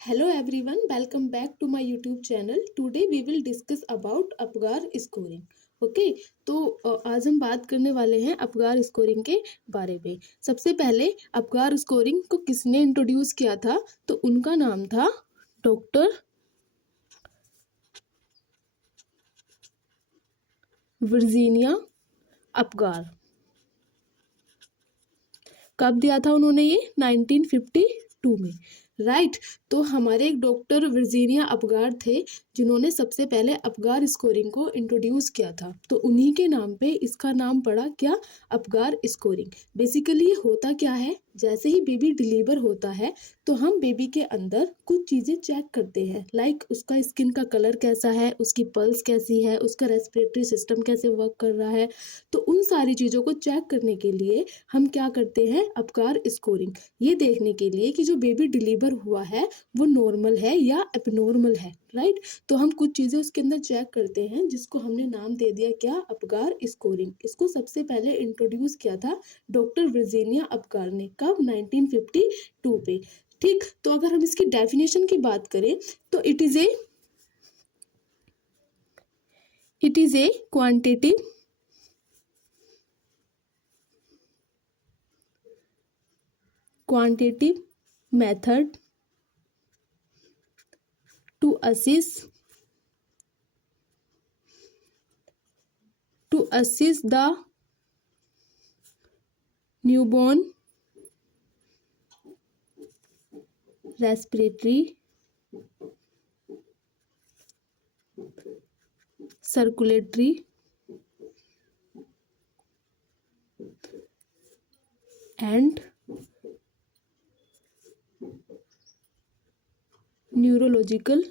Hello everyone, welcome back to my YouTube channel. Today we will discuss about Apgar scoring. Okay, तो आज हम बात करने वाले हैं अपगार स्कोरिंग के बारे में. सबसे पहले अपगार स्कोरिंग को किसने इंट्रोड्यूस किया था? तो उनका नाम था डॉक्टर वर्जीनिया अपगार. कब दिया था उन्होंने ये? 1952 में. राइट. तो हमारे एक डॉक्टर वर्जीनिया अपगार थे जिन्होंने सबसे पहले अपगार स्कोरिंग को इंट्रोड्यूस किया था. तो उन्हीं के नाम पे इसका नाम पड़ा क्या? Apgar scoring. बेसिकली ये होता क्या है, जैसे ही बेबी डिलीवर होता है तो हम बेबी के अंदर कुछ चीज़ें चेक करते हैं. लाइक उसका स्किन का कलर कैसा है, उसकी पल्स कैसी है, उसका रेस्पिरेटरी सिस्टम कैसे वर्क कर रहा है. तो उन सारी चीज़ों को चेक करने के लिए हम क्या करते हैं? Apgar scoring. ये देखने के लिए कि जो बेबी डिलीवर हुआ है वो नॉर्मल है या एबनॉर्मल है. राइट. तो हम कुछ चीज़ें उसके अंदर चेक करते हैं जिसको हमने नाम दे दिया क्या? Apgar scoring. इसको सबसे पहले इंट्रोड्यूस किया था डॉक्टर वर्जीनिया अपगार ने. कब? 1952 पे. ठीक. तो अगर हम इसकी डेफिनेशन की बात करें तो it is a quantitative method to assess the newborn respiratory, circulatory and neurological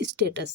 status.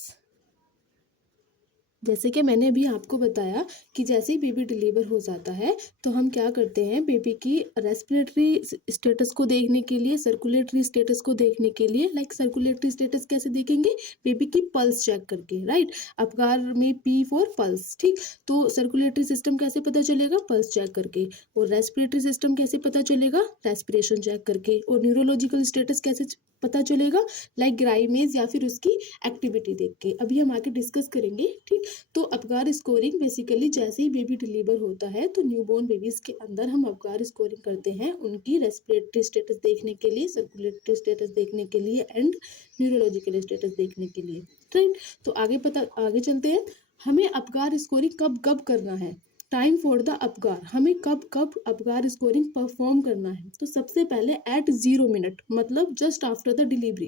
जैसे कि मैंने अभी आपको बताया कि जैसे ही बेबी डिलीवर हो जाता है तो हम क्या करते हैं? बेबी की रेस्पिरेटरी स्टेटस को देखने के लिए, सर्कुलेटरी स्टेटस को देखने के लिए, लाइक सर्कुलेटरी स्टेटस कैसे देखेंगे? बेबी की पल्स चेक करके. राइट. अपगार में P फॉर पल्स. ठीक. तो सर्कुलेटरी सिस्टम कैसे पता चलेगा? पल्स चेक करके. और रेस्पिरेटरी सिस्टम कैसे पता चलेगा? रेस्पिरेशन चेक करके. और न्यूरोलॉजिकल स्टेटस कैसे पता चलेगा? लाइक ग्राइमेज या फिर उसकी एक्टिविटी देख के. अभी हम आगे डिस्कस करेंगे. ठीक. तो अपगार स्कोरिंग बेसिकली जैसे ही बेबी डिलीवर होता है तो न्यूबॉर्न बेबीज के अंदर हम अपगार स्कोरिंग करते हैं उनकी रेस्पिरेटरी स्टेटस देखने के लिए, सर्कुलेटरी स्टेटस देखने के लिए एंड न्यूरोलॉजिकल स्टेटस देखने के लिए. राइट. तो आगे चलते हैं. हमें अपगार स्कोरिंग कब कब करना है? Time for the Apgar. हमें कब कब अपगार स्कोरिंग परफॉर्म करना है? तो सबसे पहले एट 0 मिनट, मतलब just after the delivery.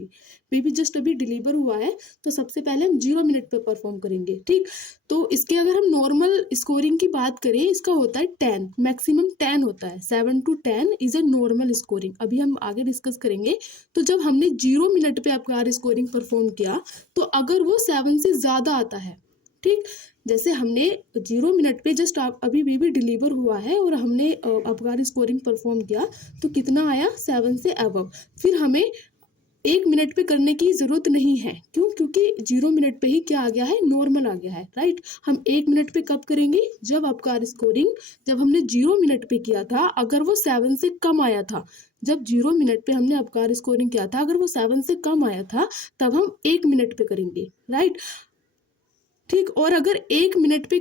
Baby just अभी डिलीवर हुआ है तो सबसे पहले हम 0 मिनट पे परफॉर्म करेंगे. ठीक. तो इसके अगर हम नॉर्मल स्कोरिंग की बात करें, इसका होता है 10, मैक्सिमम 10 होता है. 7 to 10 is a normal scoring. अभी हम आगे डिस्कस करेंगे. तो जब हमने 0 मिनट पे अपगार स्कोरिंग परफॉर्म किया तो अगर वो 7 से ज़्यादा आता है, ठीक, जैसे हमने 0 मिनट पे जस्ट अभी बेबी डिलीवर हुआ है और हमने अपगार स्कोरिंग परफॉर्म किया तो कितना आया? 7 से अबव. फिर हमें 1 मिनट पे करने की ज़रूरत नहीं है. क्यों? क्योंकि 0 मिनट पे ही क्या आ गया है? नॉर्मल आ गया है. राइट. हम 1 मिनट पे कब करेंगे? जब अपगार स्कोरिंग जब हमने 0 मिनट पे किया था अगर वो 7 से कम आया था, जब 0 मिनट पे हमने अपगार स्कोरिंग किया था अगर वो 7 से कम आया था तब हम 1 मिनट पे करेंगे. राइट. ठीक. और अगर 1 मिनट पे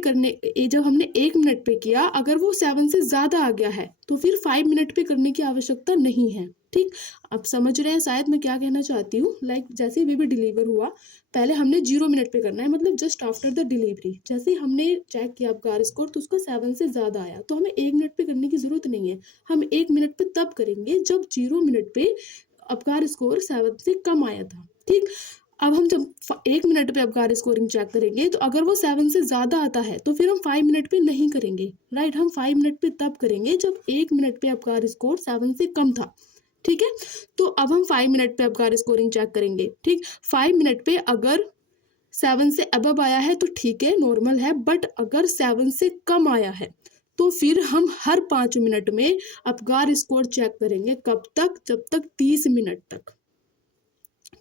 जब हमने 1 मिनट पे किया अगर वो 7 से ज़्यादा आ गया है तो फिर 5 मिनट पे करने की आवश्यकता नहीं है. ठीक. आप समझ रहे हैं शायद मैं क्या कहना चाहती हूँ. लाइक जैसे ही बेबी डिलीवर हुआ पहले हमने 0 मिनट पे करना है, मतलब जस्ट आफ्टर द डिलीवरी. जैसे ही हमने चेक किया अपगार स्कोर तो उसका 7 से ज़्यादा आया तो हमें 1 मिनट पे करने की ज़रूरत नहीं है. हम 1 मिनट पे तब करेंगे जब 0 मिनट पे अपगार स्कोर 7 से कम आया था. ठीक. अब हम जब 1 मिनट पे अपगार स्कोरिंग चेक करेंगे तो अगर वो 7 से ज़्यादा आता है तो फिर हम 5 मिनट पे नहीं करेंगे. राइट. हम 5 मिनट पे तब करेंगे जब 1 मिनट पे अपगार स्कोर 7 से कम था. ठीक है. तो अब हम 5 मिनट पे अपगार स्कोरिंग चेक करेंगे. ठीक. 5 मिनट पे अगर 7 से अबव आया है तो ठीक है, नॉर्मल है. बट अगर 7 से कम आया है तो फिर हम हर 5 मिनट में अपगार स्कोर चेक करेंगे. कब तक? जब तक 30 मिनट तक.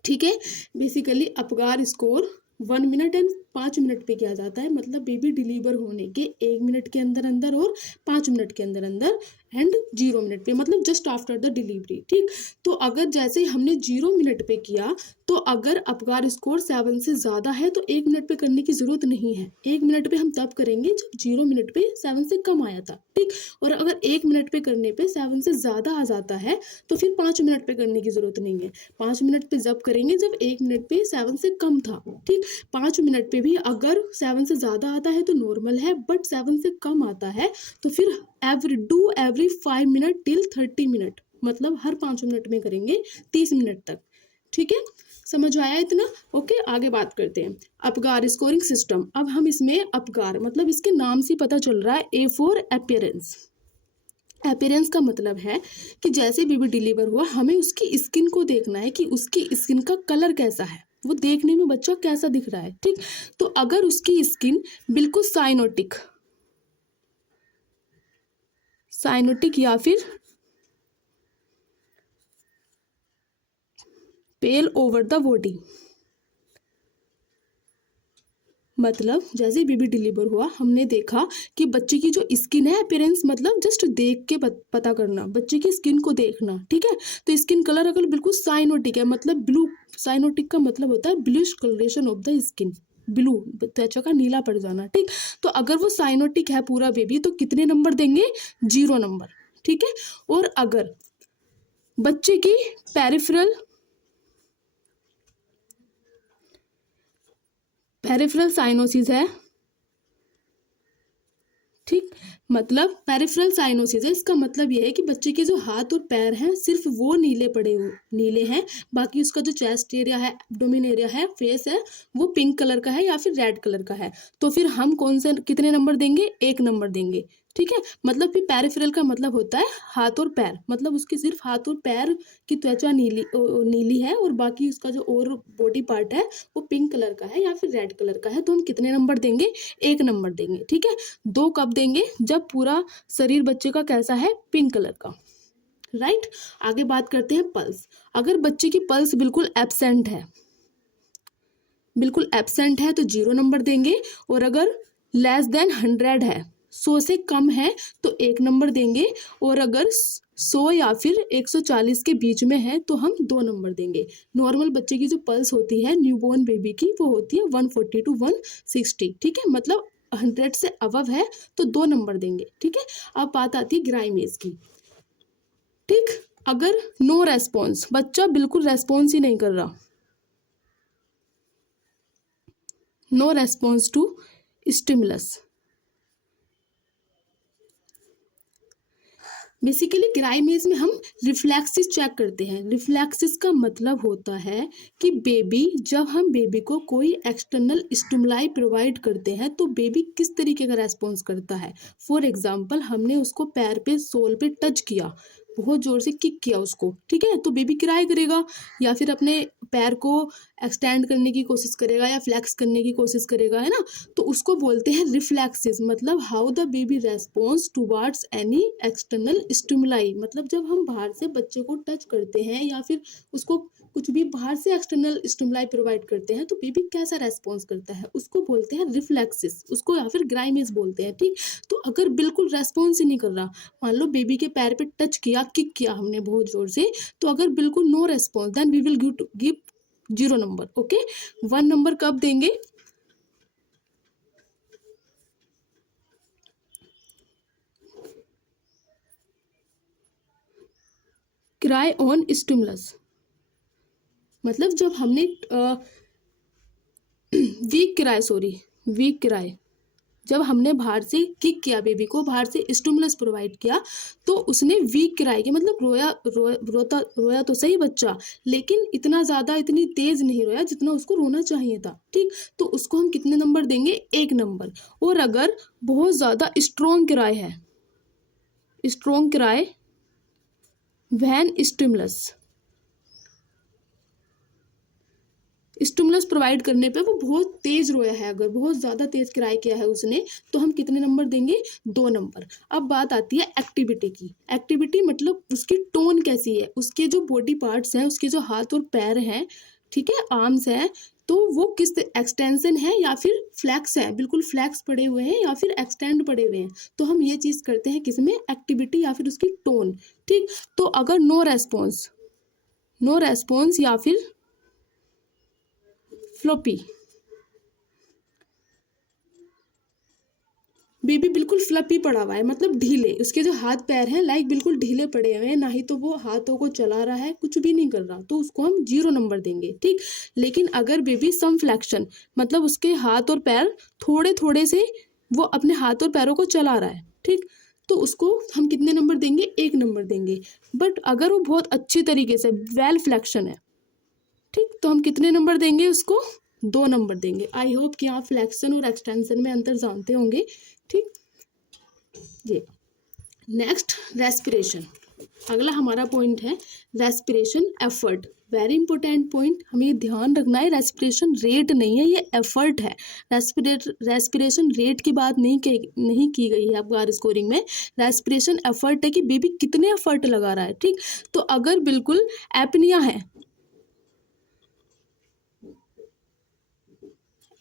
ठीक है. Basically Apgar score 1 minute and 5 minute पे किया जाता है, मतलब बेबी डिलीवर होने के 1 मिनट के अंदर अंदर और 5 मिनट के अंदर अंदर एंड 0 मिनट पे, मतलब जस्ट आफ्टर द डिलीवरी। ठीक, तो अगर जैसे हमने 0 मिनट पे किया, तो अगर अपगार स्कोर 7 से ज़्यादा है तो 1 मिनट पे करने की ज़रूरत नहीं है। 1 मिनट पे हम तब करेंगे जब 0 मिनट पे 7 से कम आया था। ठीक, और अगर 1 मिनट पे करने पे 7 से ज़्यादा आ जाता है तो फिर 5 मिनट पे करने की ज़रूरत नहीं है। 5 मिनट पे जब करेंगे जब 1 मिनट पे 7 से कम था। ठीक, 5 मिनट पे भी अगर 7 से ज़्यादा आता है तो नॉर्मल है, बट 7 से कम आता है तो फिर एवरी 5 मिनट टिल 30 मिनट, मतलब हर 5 मिनट में करेंगे 30 मिनट तक। ठीक है, समझ आया इतना? ओके, आगे बात करते हैं अपगार स्कोरिंग सिस्टम। अब हम इसमें अपगार मतलब इसके नाम से पता चल रहा है, ए फॉर अपीयरेंस। अपीयरेंस का मतलब है कि जैसे बेबी डिलीवर हुआ हमें उसकी स्किन को देखना है कि उसकी स्किन का कलर कैसा है, वो देखने में बच्चा कैसा दिख रहा है। ठीक, तो अगर उसकी स्किन बिल्कुल साइनोटिक या फिर पेल ओवर द बॉडी, मतलब जैसे बेबी डिलीवर हुआ हमने देखा कि बच्चे की जो स्किन है, अपीयरेंस मतलब जस्ट देख के पता करना, बच्चे की स्किन को देखना। ठीक है, तो स्किन कलर अगर बिल्कुल साइनोटिक है, मतलब ब्लू, साइनोटिक का मतलब होता है bluish colouration of the skin, blue, त्वचा का नीला पड़ जाना। ठीक, तो अगर वो साइनोटिक है पूरा बेबी तो कितने नंबर देंगे? 0 नंबर। ठीक है, और अगर बच्चे की पेरिफेरल साइनोसिस है, ठीक, मतलब पेरिफेरल साइनोसिस है, इसका मतलब ये है कि बच्चे के जो हाथ और पैर हैं सिर्फ वो नीले हैं, बाकी उसका जो चेस्ट एरिया है, एब्डोमेन एरिया है, फेस है, वो पिंक कलर का है या फिर रेड कलर का है। तो फिर हम कितने नंबर देंगे? 1 नंबर देंगे। ठीक है, मतलब फिर पेरिफेरल का मतलब होता है हाथ और पैर, मतलब उसकी सिर्फ हाथ और पैर की त्वचा नीली है और बाकी उसका जो और बॉडी पार्ट है वो पिंक कलर का है या फिर रेड कलर का है। तो हम कितने नंबर देंगे? 1 नंबर देंगे। ठीक है, 2 कब देंगे? जब पूरा शरीर बच्चे का कैसा है? पिंक कलर का। राइट, आगे बात करते हैं पल्स। अगर बच्चे की पल्स बिल्कुल एब्सेंट है तो 0 नंबर देंगे, और अगर लेस देन 100 है, 100 से कम है तो 1 नंबर देंगे, और अगर 100 या फिर 140 के बीच में है तो हम 2 नंबर देंगे। नॉर्मल बच्चे की जो पल्स होती है न्यूबॉर्न बेबी की, वो होती है 140 to 160। ठीक है, मतलब 100 से अबव है तो 2 नंबर देंगे। ठीक है, अब बात आती है ग्राइमेज की। ठीक, अगर नो रेस्पॉन्स, बच्चा बिल्कुल रेस्पॉन्स ही नहीं कर रहा, no response to stimulus, basically grimace में हम रिफ्लेक्सिस चेक करते हैं। रिफ्लेक्सिस का मतलब होता है कि जब हम बेबी को कोई एक्सटर्नल स्टिमुलाई प्रोवाइड करते हैं तो बेबी किस तरीके का रेस्पॉन्स करता है। फॉर एग्जांपल, हमने उसको पैर पे, सोल पे टच किया, बहुत जोर से किक किया उसको, ठीक है, तो बेबी क्राई करेगा, या फिर अपने पैर को एक्सटेंड करने की कोशिश करेगा या फ्लेक्स करने की कोशिश करेगा, है ना। तो उसको बोलते हैं रिफ्लेक्सिस, मतलब how the baby response towards any external stimuli, मतलब जब हम बाहर से बच्चे को टच करते हैं या फिर उसको कुछ भी बाहर से एक्सटर्नल स्टिमुलाई प्रोवाइड करते हैं तो बेबी कैसा रेस्पॉन्स करता है, उसको बोलते हैं रिफ्लेक्सिस, उसको या फिर ग्राइमेज बोलते हैं। ठीक, तो अगर बिल्कुल रेस्पॉन्स ही नहीं कर रहा, मान लो बेबी के पैर पे टच किया, किक किया हमने बहुत जोर से, तो अगर बिल्कुल no response, then we will give 0 number. Okay, 1 number कब देंगे? क्राई ऑन स्टिमुलस, मतलब जब हमने वीक क्राई, जब हमने बाहर से किक किया बेबी को, बाहर से स्टिमुलस प्रोवाइड किया, तो उसने वीक क्राई किया, मतलब रोया तो सही बच्चा, लेकिन इतनी तेज नहीं रोया जितना उसको रोना चाहिए था। ठीक, तो उसको हम कितने नंबर देंगे? 1 नंबर। और अगर बहुत ज्यादा strong cry when stimulus provide करने पे वो बहुत तेज रोया है, अगर बहुत ज्यादा तेज क्राई किया है उसने, तो हम कितने नंबर देंगे? 2 नंबर। अब बात आती है एक्टिविटी की। एक्टिविटी मतलब उसकी टोन कैसी है, उसके जो बॉडी पार्ट्स हैं, उसके जो हाथ और पैर हैं, ठीक है, आर्म्स है, तो वो किस एक्सटेंशन है या फिर फ्लैक्स है, बिल्कुल फ्लैक्स पड़े हुए हैं या फिर एक्सटेंड पड़े हुए हैं। तो हम ये चीज करते हैं किसमें, एक्टिविटी या फिर उसकी टोन। ठीक, तो अगर नो रेस्पॉन्स या फिर फ्लोपी, बेबी बिल्कुल फ्लपी पड़ा हुआ है, मतलब ढीले, उसके जो हाथ पैर हैं लाइक बिल्कुल ढीले पड़े हुए हैं, ना ही तो वो हाथों को चला रहा है, कुछ भी नहीं कर रहा, तो उसको हम 0 नंबर देंगे। ठीक, लेकिन अगर बेबी सम फ्लैक्शन, मतलब उसके हाथ और पैर थोड़े थोड़े से वो अपने हाथ और पैरों को चला रहा है, ठीक, तो उसको हम कितने नंबर देंगे, 1 नंबर देंगे। बट अगर वो बहुत अच्छी तरीके से वेल फ्लैक्शन है, ठीक, तो हम कितने नंबर देंगे उसको, 2 नंबर देंगे। आई होप कि आप फ्लैक्शन और एक्सटेंशन में अंतर जानते होंगे। ठीक, ये नेक्स्ट रेस्पिरेशन, अगला हमारा पॉइंट है respiration effort. Very important point, हमें ये ध्यान रखना है, रेस्पिरेशन रेट नहीं है, ये एफर्ट है। रेस्पिरेशन रेट की बात नहीं की गई है आपका स्कोरिंग में। रेस्पिरेशन एफर्ट है कि बेबी कितने एफर्ट लगा रहा है। ठीक, तो अगर बिल्कुल एपनिया है,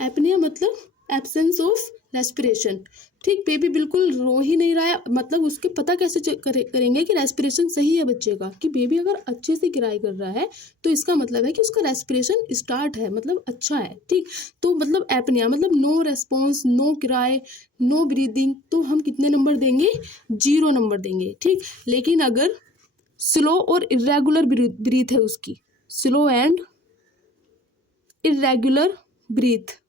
एपनिया मतलब एब्सेंस ऑफ रेस्पिरेशन, ठीक, बेबी बिल्कुल रो ही नहीं रहा है, मतलब उसके पता कैसे करेंगे कि रेस्पिरेशन सही है बच्चे का, कि बेबी अगर अच्छे से क्राई कर रहा है तो इसका मतलब है कि उसका रेस्पिरेशन स्टार्ट है, मतलब अच्छा है। ठीक, तो मतलब एपनिया मतलब no response, no cry, no breathing, तो हम कितने नंबर देंगे, 0 नंबर देंगे। ठीक, लेकिन अगर स्लो और इरेगुलर ब्रीथ है उसकी, स्लो एंड इरेगुलर ब्रीथ,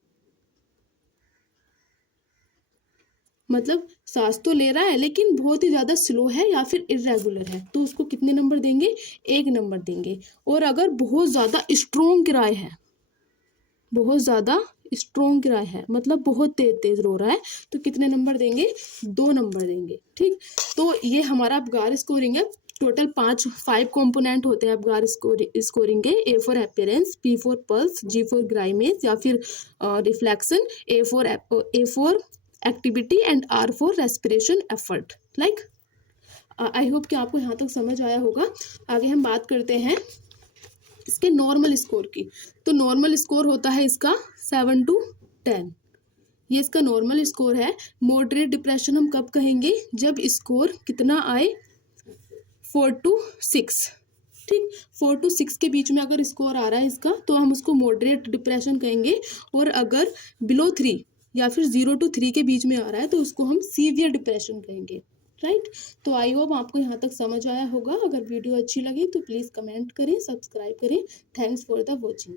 मतलब सांस तो ले रहा है लेकिन बहुत ही ज्यादा स्लो है या फिर इरेगुलर है, तो उसको कितने नंबर देंगे, 1 नंबर देंगे। और अगर बहुत ज्यादा स्ट्रोंग किराए है, बहुत ज्यादा स्ट्रोंग किराए है, मतलब बहुत तेज तेज रो रहा है, तो कितने नंबर देंगे, 2 नंबर देंगे। ठीक, तो ये हमारा अबगार स्कोरिंग है। टोटल 5 कंपोनेंट होते हैं अबगार स्कोरिंग के, A for appearance, P for pulse, G for grimace या फिर reflection, A for activity and R for respiration effort. Like I hope कि आपको यहाँ तक समझ आया होगा। आगे हम बात करते हैं इसके नॉर्मल स्कोर की। तो नॉर्मल स्कोर होता है इसका 7 to 10, ये इसका नॉर्मल स्कोर है। मॉडरेट डिप्रेशन हम कब कहेंगे, जब स्कोर कितना आए, 4 to 6। ठीक, 4 to 6 के बीच में अगर स्कोर आ रहा है इसका, तो हम उसको मॉडरेट डिप्रेशन कहेंगे। और अगर बिलो 3 या फिर 0 to 3 के बीच में आ रहा है, तो उसको हम सीवियर डिप्रेशन कहेंगे। राइट, तो आई होप आपको यहाँ तक समझ आया होगा। अगर वीडियो अच्छी लगी तो प्लीज़ कमेंट करें, सब्सक्राइब करें। Thanks for the watching.